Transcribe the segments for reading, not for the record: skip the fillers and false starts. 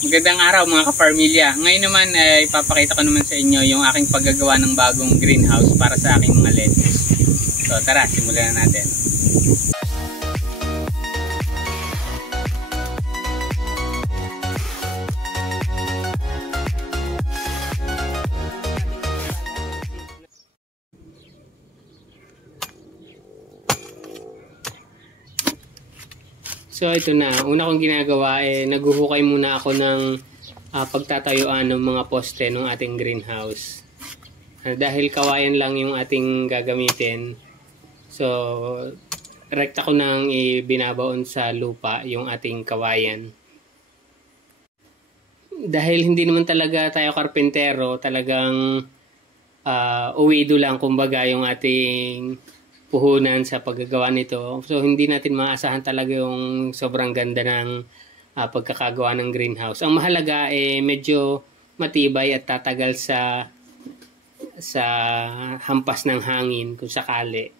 Magandang araw mga kaparmilya. Ngayon naman ay ipapakita ko naman sa inyo yung aking paggagawa ng bagong greenhouse para sa aking mga lettuce. So tara, simulan na natin. So ito na, una kong ginagawa naghuhukay muna ako ng pagtatayuan ng mga poste ng ating greenhouse. Dahil kawayan lang yung ating gagamitin, so rekta ko nang ibinabaon sa lupa yung ating kawayan. Dahil hindi naman talaga tayo karpentero, talagang uwido lang kumbaga yung ating puhunan sa paggagawa nito. So hindi natin maasahan talaga yung sobrang ganda ng pagkakagawa ng greenhouse. Ang mahalaga medyo matibay at tatagal sa hampas ng hangin kung sakali.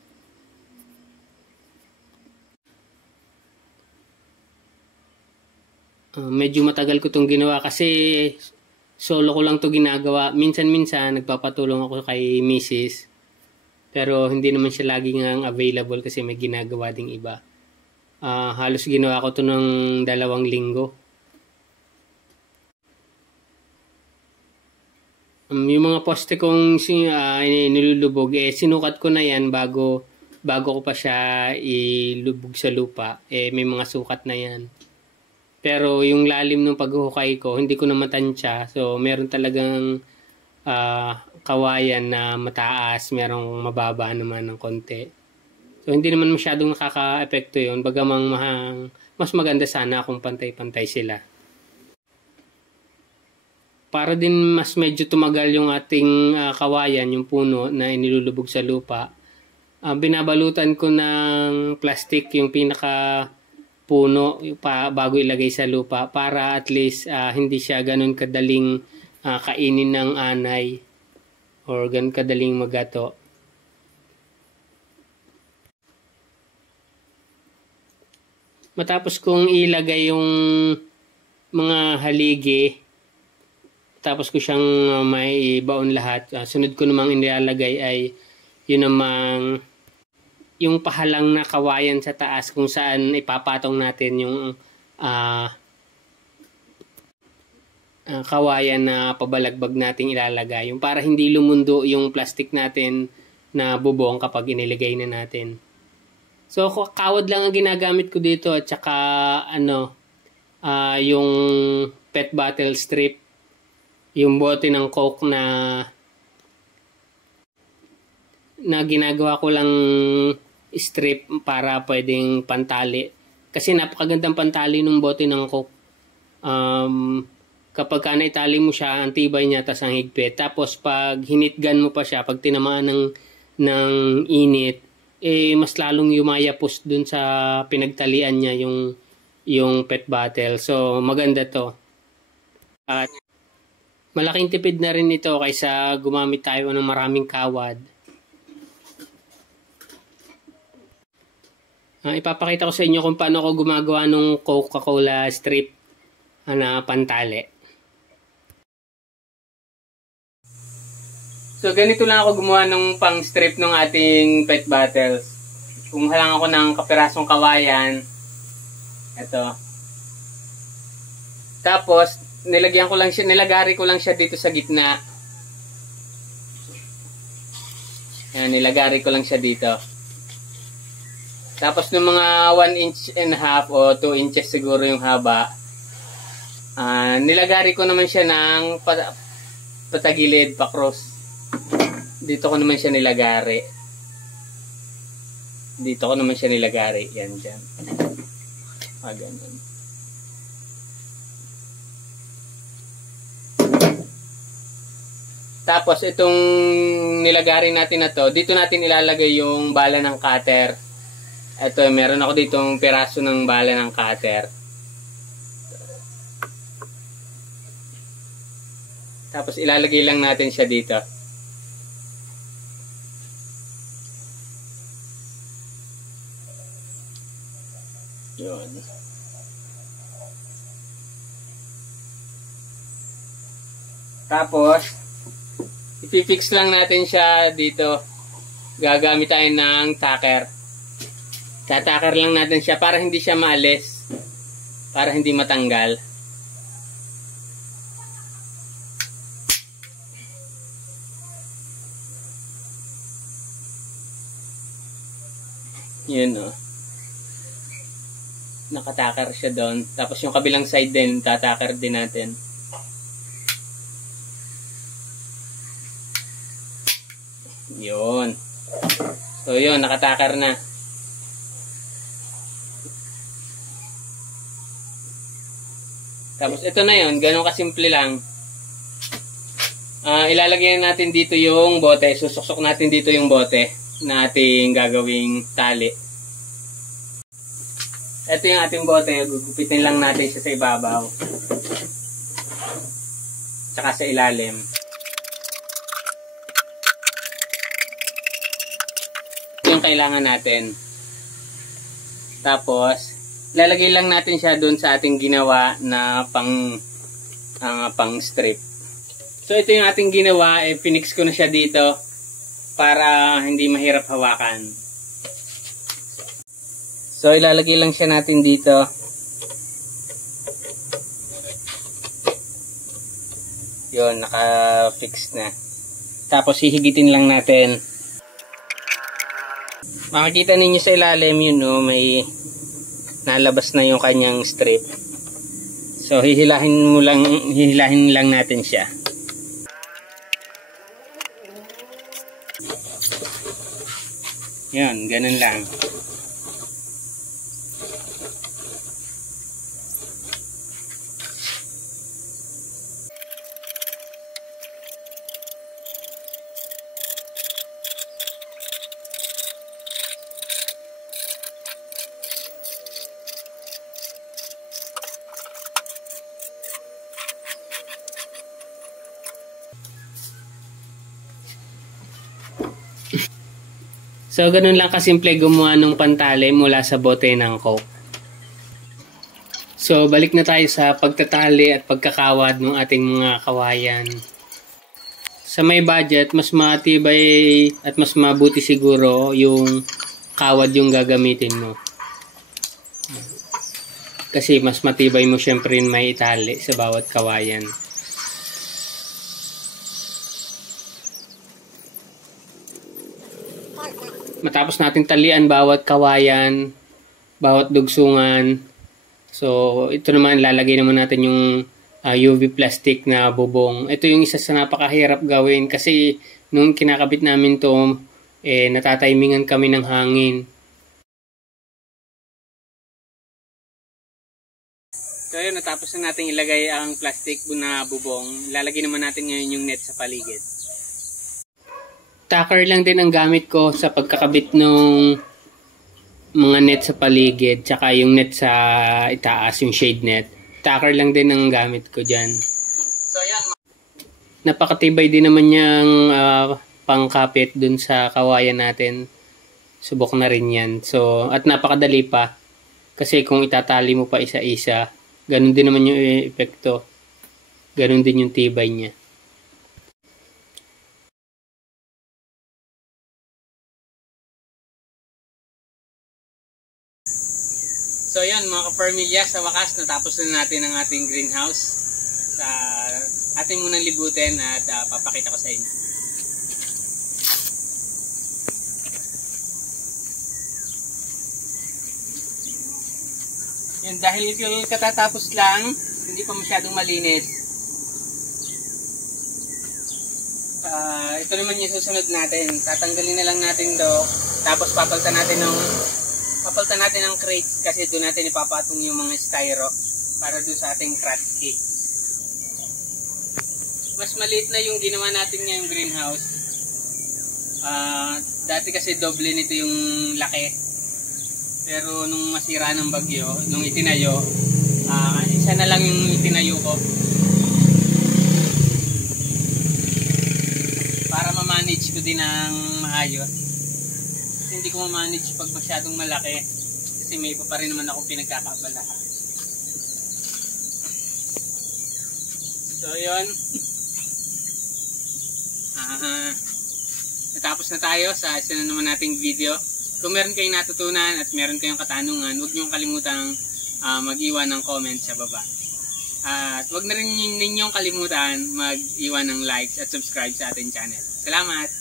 Medyo matagal ko itong ginawa kasi solo ko lang to ginagawa. Minsan-minsan nagpapatulong ako kay Mrs. Pero hindi naman siya laging available kasi may ginagawa ding iba. Halos ginawa ko to ng 2 linggo. Yung mga poste kong nilulubog, sinukat ko na yan bago ko pa siya ilubog sa lupa. May mga sukat na yan. Pero yung lalim ng paghuhukay ko, hindi ko na matansya. So meron talagang kawayan na mataas, merong mababa naman ng konti. So hindi naman masyadong nakaka-epekto yun, bagamang mas maganda sana kung pantay-pantay sila. Para din mas medyo tumagal yung ating kawayan, yung puno na inilulubog sa lupa, binabalutan ko ng plastic yung pinaka puno bago ilagay sa lupa para at least hindi siya ganun kadaling kainin ng anay or ganun kadaling magato. Matapos kong ilagay yung mga haligi, tapos ko siyang may baon lahat, sunod ko namang inilalagay ay yun namang yung pahalang na kawayan sa taas kung saan ipapatong natin yung kawayan na pabalagbag nating ilalagay. Yung para hindi lumundo yung plastic natin na bubong kapag iniligay na natin. So kawad lang ang ginagamit ko dito at saka yung PET bottle strip, yung bote ng Coke na ginagawa ko lang strip para pwedeng pantali. Kasi napakagandang pantali ng bote ng Coke. Kapag naitali mo siya, ang tibay niya, tas ang higpit. Tapos pag hinitgan mo pa siya, pag tinamaan ng init, mas lalong yumayapos dun sa pinagtalian niya yung PET bottle. So maganda to. At malaking tipid na rin ito kaysa gumamit tayo ng maraming kawad. Ipapakita ko sa inyo kung paano ako gumagawa ng Coca-Cola strip na pantali. So ganito lang ako gumawa ng pang strip ng ating PET bottles. Kumuha lang ako ng kapirasong kawayan. Ito. Tapos nilagari ko lang siya dito sa gitna. Yan, nilagari ko lang siya dito. Tapos ng mga 1.5 inches o 2 inches siguro yung haba, nilagari ko naman siya ng patagilid, pa-cross. Dito ko naman siya nilagari. Yan, dyan. Ganun. Tapos itong nilagari natin na to, dito natin ilalagay yung bala ng cutter. Ito, meron ako ditong piraso ng bala ng cutter. Tapos ilalagay lang natin siya dito. Yun. Tapos, ipifix lang natin siya dito. Gagamit tayo ng tacker. Tatacker lang natin siya para hindi siya maalis. Para hindi matanggal. Yun o. Nakatacker siya doon. Tapos yung kabilang side din, tatacker din natin. Yun. So yun, nakatacker na. Tapos ito na yun, ganun kasimple lang. Ilalagay natin dito yung bote. Susuksok natin dito yung bote na ating gagawing tali. Ito yung ating bote. Gugupitin lang natin siya sa ibabaw. Tsaka sa ilalim. Ito yung kailangan natin. Tapos, lalagay lang natin siya doon sa ating ginawa na pang strip. So ito yung ating ginawa, pinix ko na siya dito para hindi mahirap hawakan. So ilalagay lang siya natin dito. Yun, naka-fix na. Tapos hihigitin lang natin. Makikita ninyo sa ilalim yun, no, may nalabas na yung kanyang strip. So hihilahin lang natin siya. Yan, ganun lang. So, ganun lang kasimple gumawa ng pantali mula sa bote ng Coke. So, balik na tayo sa pagtatali at pagkakawad ng ating mga kawayan. Sa may budget, mas matibay at mas mabuti siguro yung kawad yung gagamitin mo. Kasi mas matibay mo syempre may itali sa bawat kawayan. Matapos natin talian bawat kawayan, bawat dugsungan. So, ito naman, lalagay naman natin yung UV plastic na bubong. Ito yung isa sa napakahirap gawin kasi nung kinakabit namin to, natatimingan kami ng hangin. So, yun, natapos na natin ilagay ang plastic na bubong. Lalagay naman natin ngayon yung net sa paligid. Tacker lang din ang gamit ko sa pagkakabit ng mga net sa paligid, tsaka yung net sa itaas, yung shade net. Tacker lang din ang gamit ko dyan. So yan. Napakatibay din naman yung pangkapit dun sa kawayan natin. Subok na rin yan. So, at napakadali pa. Kasi kung itatali mo pa isa-isa, ganun din naman yung epekto. Ganun din yung tibay niya. So yun mga ka-Permilya, sa wakas natapos na natin ang ating greenhouse. Sa ating munang libutin at papakita ko sa inyo. Yan, dahil yung katatapos lang, hindi pa masyadong malinis. Ito naman yung susunod natin. Tatanggalin na lang natin to, tapos papalitan natin ng crates kasi doon natin ipapatong yung mga styro para doon sa ating crash kit. Mas maliit na yung ginawa natin ngayong greenhouse. Dati kasi doble nito yung laki. Pero nung masira ng bagyo, nung itinayo, isa na lang yung itinayo ko. Para ma-manage ko din ng maayos. Hindi ko ma-manage pag masyadong malaki kasi may iba pa rin naman akong pinagkakabalahan. So yun, natapos na tayo sa isa na naman nating video. Kung meron kayong natutunan at meron kayong katanungan, huwag niyong kalimutang mag-iwan ng comment sa baba. At huwag na rin ninyong kalimutan mag-iwan ng likes at subscribe sa ating channel. Salamat!